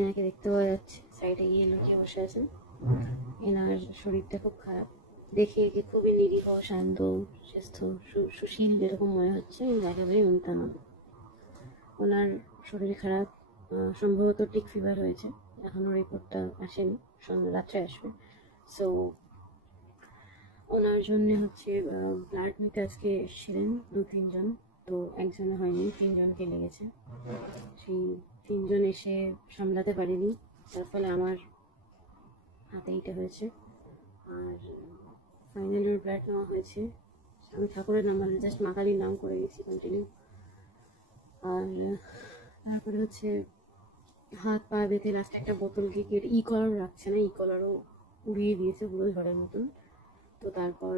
এনাকে দেখতে পাওয়া যাচ্ছে, সাইডে গিয়ে লুকিয়ে বসে আছেন। এনার শরীরটা খুব খারাপ, দেখে একে খুবই নিরীহ, শান্ত, সুস্থ, সুশীল যেরকম মনে হচ্ছে, কিন্তু একেবারেই এমনটা না। ওনার শরীর খারাপ, সম্ভবত টিক ফিভার হয়েছে, এখনও রিপোর্টটা আসেনি, রাত্রে আসবে। সো ওনার জন্য হচ্ছে ব্লাড নিতে আজকে এসেছিলেন 2-3 জন, তো একজনে হয়নি, 3 জনকে লেগেছে। সেই 3 জন এসে সামলাতে পারেনি, তার ফলে আমার হাতে এটা হয়েছে। আর ফাইনালি ব্লাড নেওয়া হয়েছে। আমি ঠাকুরের নাম মানে জাস্ট মা কালীর নাম করে গেছি কন্টিনিউ। আর তারপরে হচ্ছে হাত পা বেঁধে লাস্টে একটা বোতলকে কেটে, কলারও রাখছে না, কলারও উড়িয়ে দিয়েছে পুরো ঝড়ের মতন। তো তারপর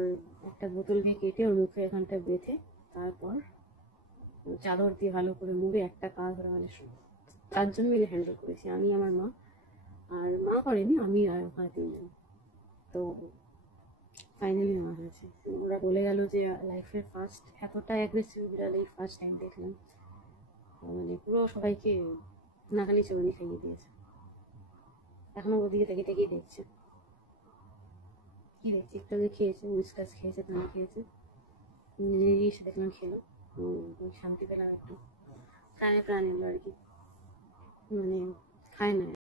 একটা বোতলকে কেটে ওর মুখে এখানটা বেঁধে তারপর চাদর দিয়ে ভালো করে মুড়ে একটা পা ধরে, মানে 4 জন মিলে হ্যান্ডেল করেছি, আমি, আমার মা, আর মা করেনি, আমি আর ওখানে 3 জন। তো ফাইনালি নেওয়া হয়েছে। ওরা বলে গেল যে লাইফের ফার্স্ট এতটা অ্যাগ্রেসিভ বিড়াল এই ফার্স্ট টাইম দেখলাম, মানে পুরো সবাইকে নাকানি চৌনি খাইয়ে দিয়েছে। এখনো ওদিকে থেকে থেকেই দেখছে। কি দেখছি, একটু আগে খেয়েছে, উইসকাস খেয়েছে, পানি খেয়েছে, নিজেই এসে দেখলাম খেলো। শান্তি পেলাম একটু, প্রাণে প্রাণ এলো আর কি, মানে খায় না।